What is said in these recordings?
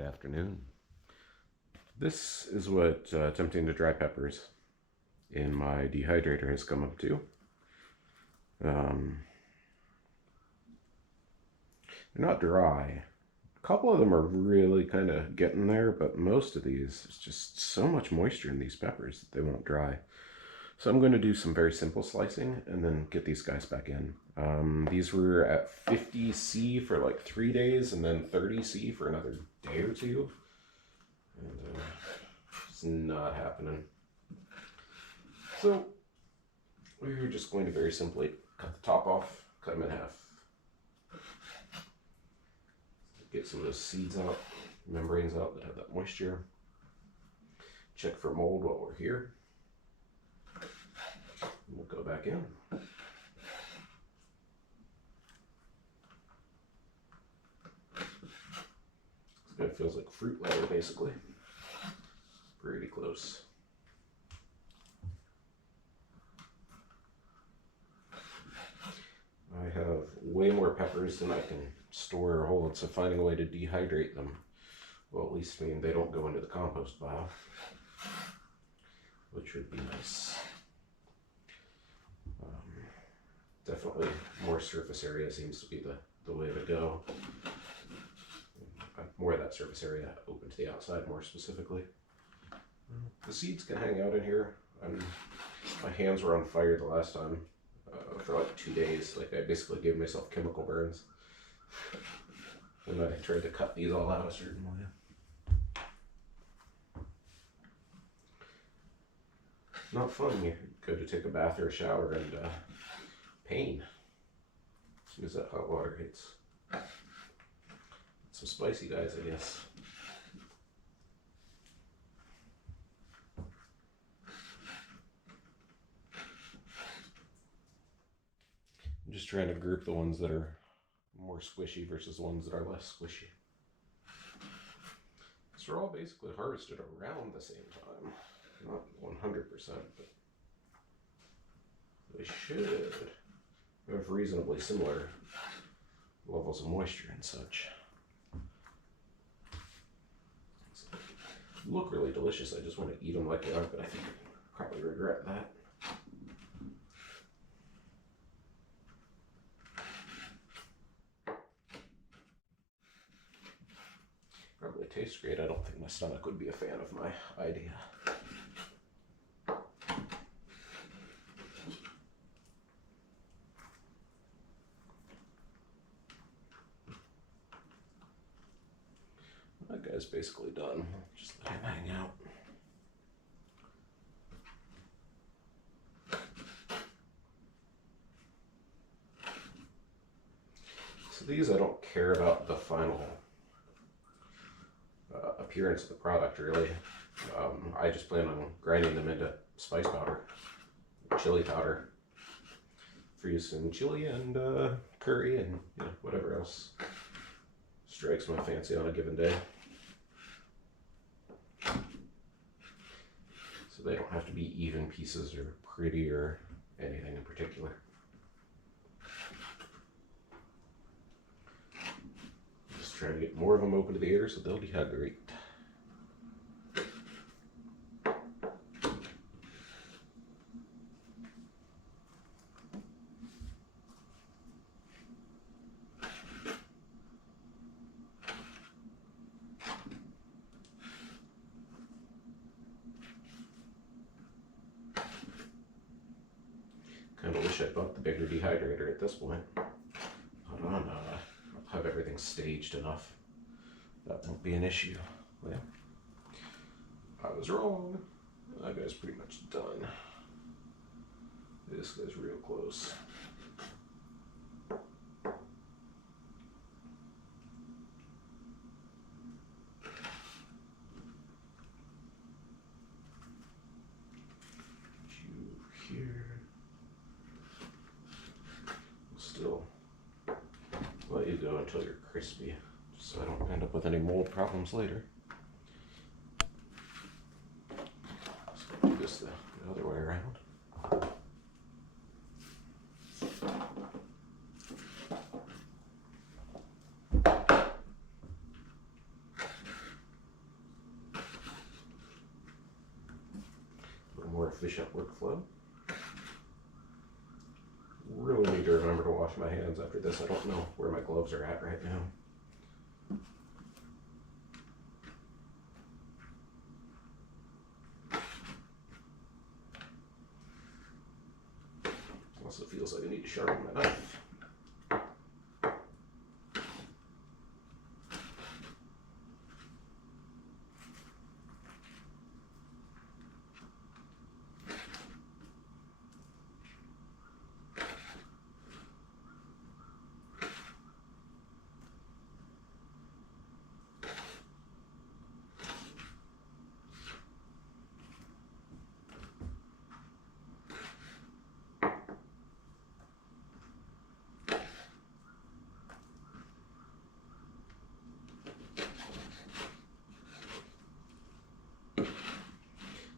Good afternoon. This is what attempting to dry peppers in my dehydrator has come up to. They're not dry. A couple of them are really kind of getting there, but most of these, there's just so much moisture in these peppers that they won't dry. So I'm going to do some very simple slicing and then get these guys back in. These were at 50 C for like 3 days and then 30 C for another day or two. And it's not happening. So we're just going to very simply cut the top off, cut them in half. Get some of those seeds out, membranes out that have that moisture. Check for mold while we're here. And we'll go back in. It feels like fruit leather, basically. Pretty close. I have way more peppers than I can store or hold, so finding a way to dehydrate them will at least mean they don't go into the compost pile, which would be nice. Definitely more surface area seems to be the way to go. More of that surface area open to the outside more specifically. The seeds can hang out in here. My hands were on fire the last time for like 2 days. Like I basically gave myself chemical burns when I tried to cut these all out a certain way. Not fun. You go to take a bath or a shower and pain as soon as that hot water hits. Some spicy guys, I guess. I'm just trying to group the ones that are more squishy versus the ones that are less squishy. So they're all basically harvested around the same time. Not 100%, but they should have reasonably similar levels of moisture and such. Look really delicious. I just want to eat them like they are, but I think I'll probably regret that. Probably tastes great. I don't think my stomach would be a fan of my idea. That guy's basically done. Just let him hang out. So these I don't care about the final appearance of the product really. I just plan on grinding them into spice powder, chili powder, for use in chili and curry and whatever else strikes my fancy on a given day. So they don't have to be even pieces or pretty or anything in particular. Just trying to get more of them open to the air so they'll dehydrate. Kind of wish I bought the bigger dehydrator at this point. Hold on, I'll have everything staged enough. That won't be an issue. Well, I was wrong. That guy's pretty much done. This guy's real close. Here. Still let you go until you're crispy, just so I don't end up with any mold problems later. So do this the other way around. efficient workflow. Really need to remember to wash my hands after this. I don't know where my gloves are at right now. Also feels like I need to sharpen my knife.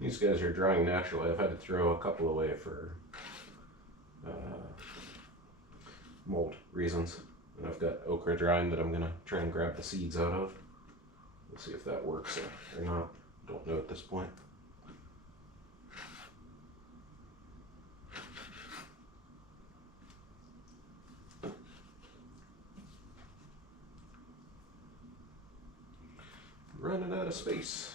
These guys are drying naturally. I've had to throw a couple away for mold reasons. And I've got okra drying that I'm going to try and grab the seeds out of. We'll see if that works or not. Don't know at this point. Running out of space.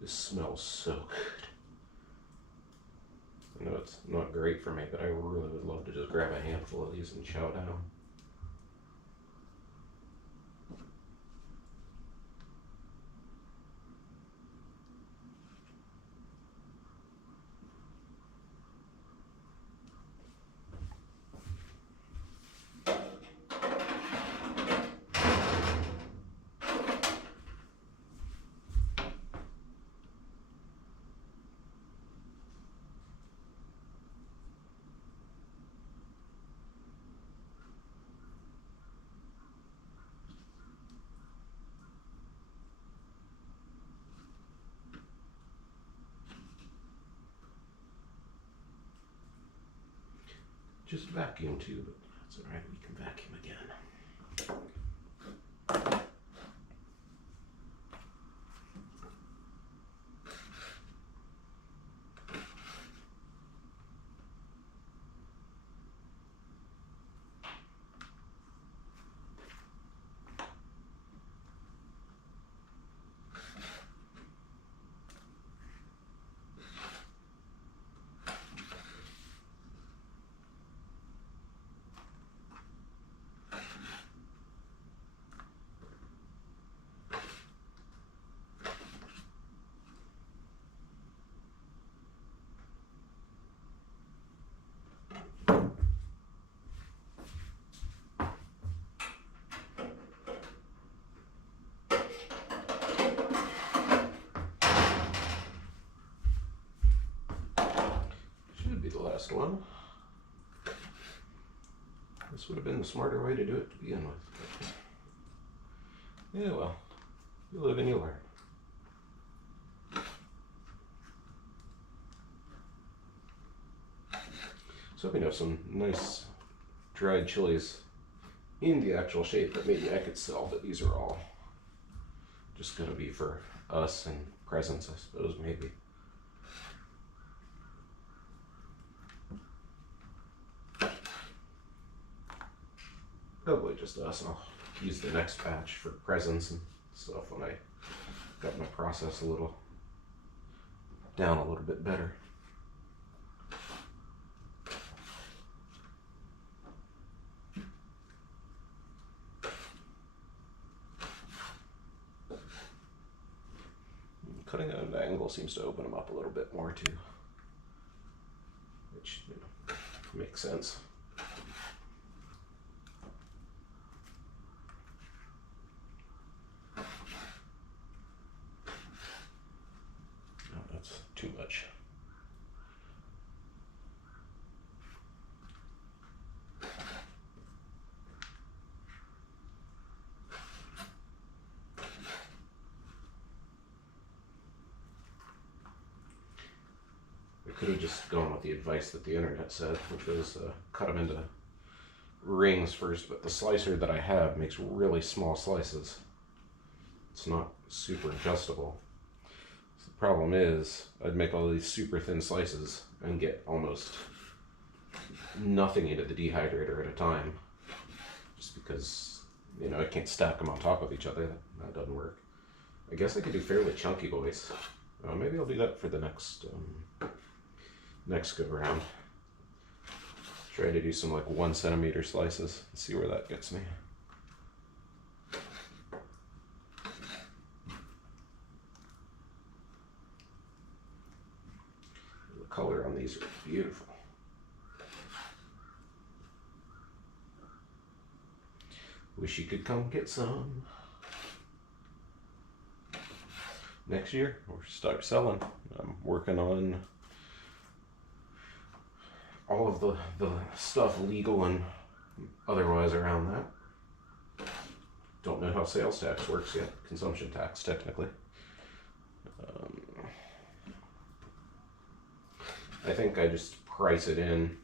This smells so good. I know it's not great for me, but I really would love to just grab a handful of these and chow down. Just vacuum too, but that's all right. We can vacuum again. Should be the last one. This would have been the smarter way to do it to begin with. But yeah, well, you live and you learn. So we have some nice dried chilies in the actual shape that maybe I could sell, but these are all just gonna be for us and presents, I suppose, maybe. Probably just us. I'll use the next batch for presents and stuff when I got my process down a little bit better. Cutting at an angle seems to open them up a little bit more too, which makes sense. Too much. could have just gone with the advice that the internet said, which was cut them into rings first, but the slicer that I have makes really small slices. It's not super adjustable. So the problem is, I'd make all these super thin slices and get almost nothing into the dehydrator at a time, just because, you know, I can't stack them on top of each other. That doesn't work. I guess I could do fairly chunky boys. Maybe I'll do that for the next go around. Try to do some like 1 centimeter slices and see where that gets me. The color on these are beautiful. Wish you could come get some next year or start selling. I'm working on all of the stuff legal and otherwise around that. Don't know how sales tax works yet. Consumption tax, technically. I think I just price it in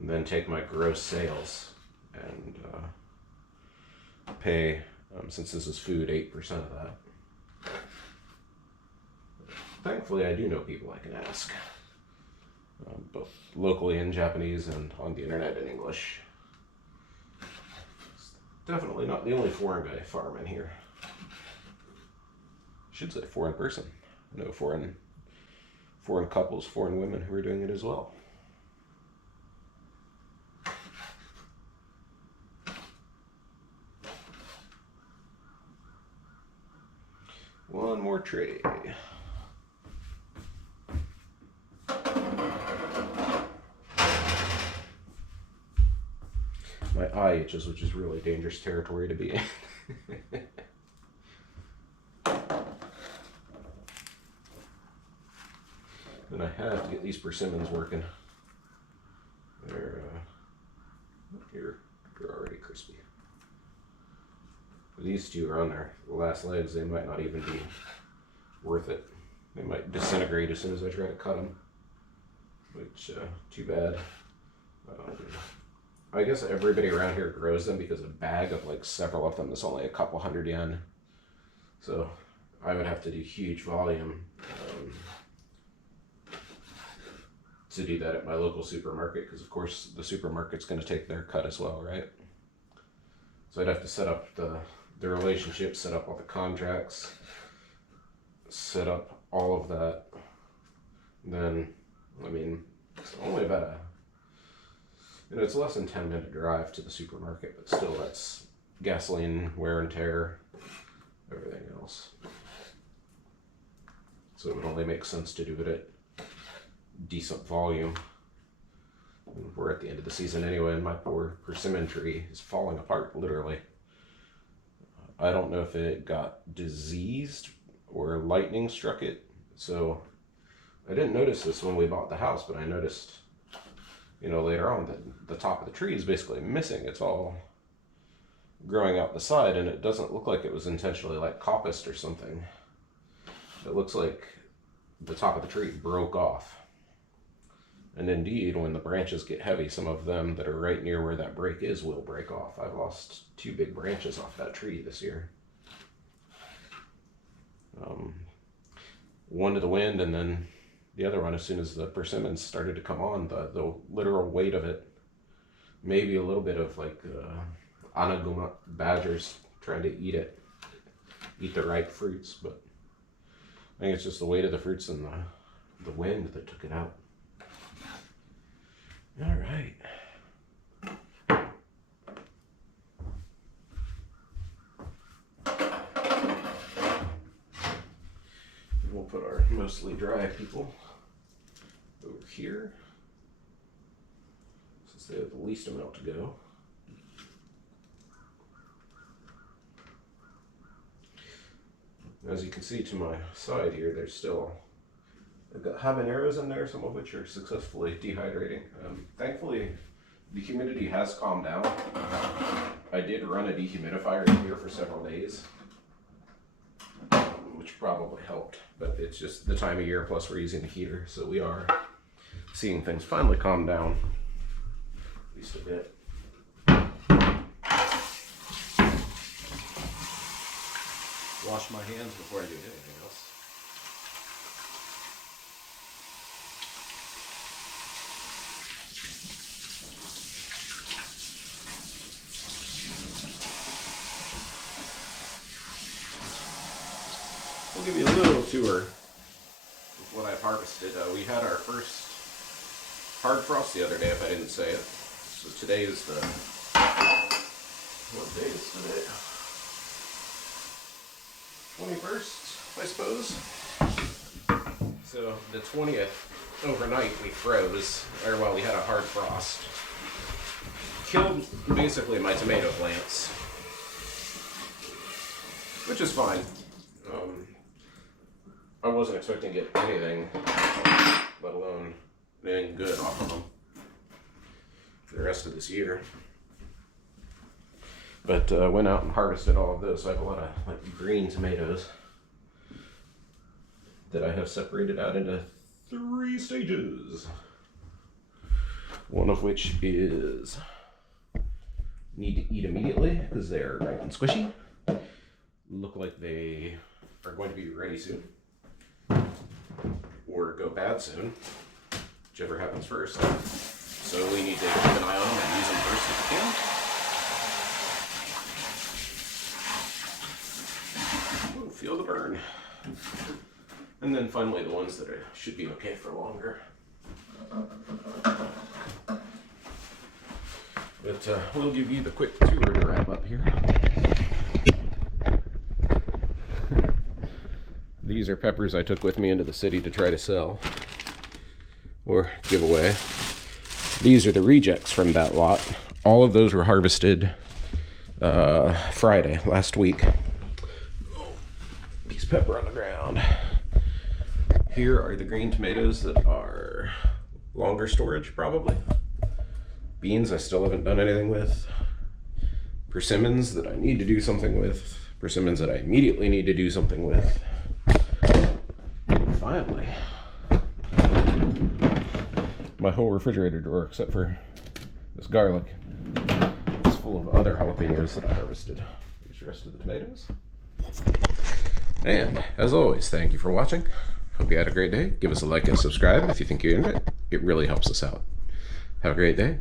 and then take my gross sales and pay, since this is food, 8% of that. Thankfully, I do know people I can ask, both locally in Japanese and on the internet in English. It's definitely not the only foreign guy farming here. I should say foreign person. I know foreign couples, foreign women who are doing it as well. One more tray. My eye itches, which is really dangerous territory to be in. And I have to get these persimmons working. They're already crispy. These two are on their last legs. They might not even be worth it. They might disintegrate as soon as I try to cut them, which too bad. I guess everybody around here grows them because a bag of like several of them is only a couple hundred yen. So I would have to do huge volume to do that at my local supermarket, because of course the supermarket's going to take their cut as well, right? So I'd have to set up the relationship, set up all the contracts, set up all of that. Then, I mean, it's only about it's less than 10-minute drive to the supermarket, but still that's gasoline, wear and tear, everything else. So it would only make sense to do it at decent volume. We're at the end of the season anyway, and my poor persimmon tree is falling apart, literally. I don't know if it got diseased or lightning struck it. So I didn't notice this when we bought the house, but I noticed, later on that the top of the tree is basically missing. It's all growing out the side, and it doesn't look like it was intentionally like coppiced or something. It looks like the top of the tree broke off. And indeed, when the branches get heavy, some of them that are right near where that break is will break off. I've lost 2 big branches off that tree this year. One to the wind, and then the other one as soon as the persimmons started to come on. The literal weight of it, maybe a little bit of like anaguma badgers trying to eat the ripe fruits, but I think it's just the weight of the fruits and the wind that took it out. All right. We'll put our mostly dry people over here, since they have the least amount to go. As you can see to my side here, there's still, I've got habaneros in there, some of which are successfully dehydrating. Thankfully, the humidity has calmed down. I did run a dehumidifier in here for several days, which probably helped. But it's just the time of year, plus we're using the heater, so we are seeing things finally calm down, at least a bit. Wash my hands before I do anything else. I'll give you a little tour of what I've harvested. We had our first hard frost the other day, if I didn't say it. So today is the, what day is today? 21st, I suppose. So the 20th, overnight we froze, or well, we had a hard frost. Killed basically my tomato plants, which is fine. I wasn't expecting to get anything, let alone anything good off of them for the rest of this year. But went out and harvested all of those. So I have a lot of like green tomatoes that I have separated out into 3 stages. One of which is need to eat immediately because they're ripe and squishy. Look like they are going to be ready soon. Or go bad soon, whichever happens first. So we need to keep an eye on them and use them first if we can. Ooh, feel the burn. And then finally the ones that should be okay for longer. But we'll give you the quick tour to wrap up here. These are peppers I took with me into the city to try to sell or give away. These are the rejects from that lot. All of those were harvested Friday, last week. Piece of pepper on the ground. Here are the green tomatoes that are longer storage, probably. Beans I still haven't done anything with. Persimmons that I need to do something with. Persimmons that I immediately need to do something with. Finally, my whole refrigerator drawer, except for this garlic, is full of other jalapenos that I harvested. Here's the rest of the tomatoes. And as always, thank you for watching. Hope you had a great day. Give us a like and subscribe if you think you're into it. It really helps us out. Have a great day.